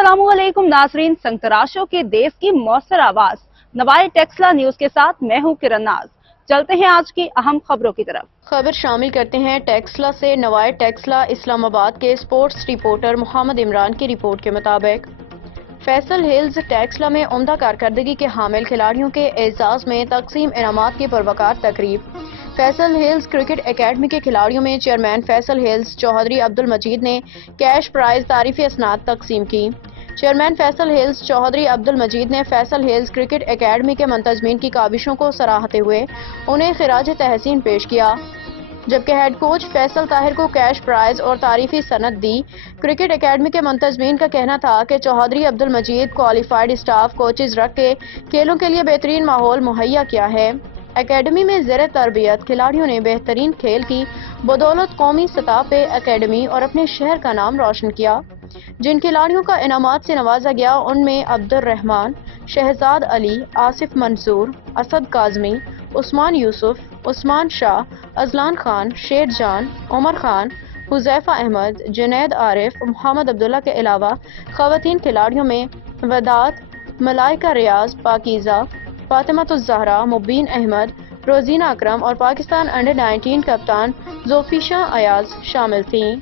अस्सलाम वालेकुम नाजरीन, संगतराशों के देश की मौसर आवाज नवाए टेक्सला न्यूज के साथ मैं हूं किरण नाज। चलते हैं आज की अहम खबरों की तरफ। खबर शामिल करते हैं टेक्सला से। नवाए टेक्सला इस्लामाबाद के स्पोर्ट्स रिपोर्टर मोहम्मद इमरान की रिपोर्ट के मुताबिक फैसल हिल्स टेक्सला में उम्दा कारकर्दगी के हामिल खिलाड़ियों के एजाज में तकसीम इनामात की पुरवकार तकरीब। फैसल हिल्स क्रिकेट एकेडमी के खिलाड़ियों में चेयरमैन फैसल हिल्स चौधरी अब्दुल मजीद ने कैश प्राइज तारीफी असनाद तकसीम की। चेयरमैन फैसल हिल्स चौधरी अब्दुल मजीद ने फैसल हिल्स क्रिकेट एकेडमी के मुंतजमीन की काविशों को सराहते हुए उन्हें खिराज तहसीन पेश किया, जबकि हेड कोच फैसल ताहिर को कैश प्राइज और तारीफी सनद दी। क्रिकेट एकेडमी के मुंतजमीन का कहना था कि चौधरी अब्दुल मजीद क्वालिफाइड स्टाफ कोचेज रख के खेलों के लिए बेहतरीन माहौल मुहैया किया है। एकेडमी में ज़ेर तरबियत खिलाड़ियों ने बेहतरीन खेल की बदौलत कौमी सतह पे एकेडमी और अपने शहर का नाम रोशन किया। जिन खिलाड़ियों का इनामात से नवाजा गया उनमें अब्दुल रहमान, शहजाद अली, आसिफ मंसूर, असद काजमी, उस्मान यूसुफ, उस्मान शाह, अजलान खान, शेर जान, उमर खान, हुजैफा अहमद, जुनैद आरिफ, मोहम्मद अब्दुल्ला के अलावा खवातीन खिलाड़ियों में वदात, मलाइका रियाज, पाकीज़ा, फातिमातुज़ ज़हरा, मुबीन अहमद, रोजीना अकरम और पाकिस्तान अंडर 19 कप्तान जोफिशा अयाज शामिल थीं।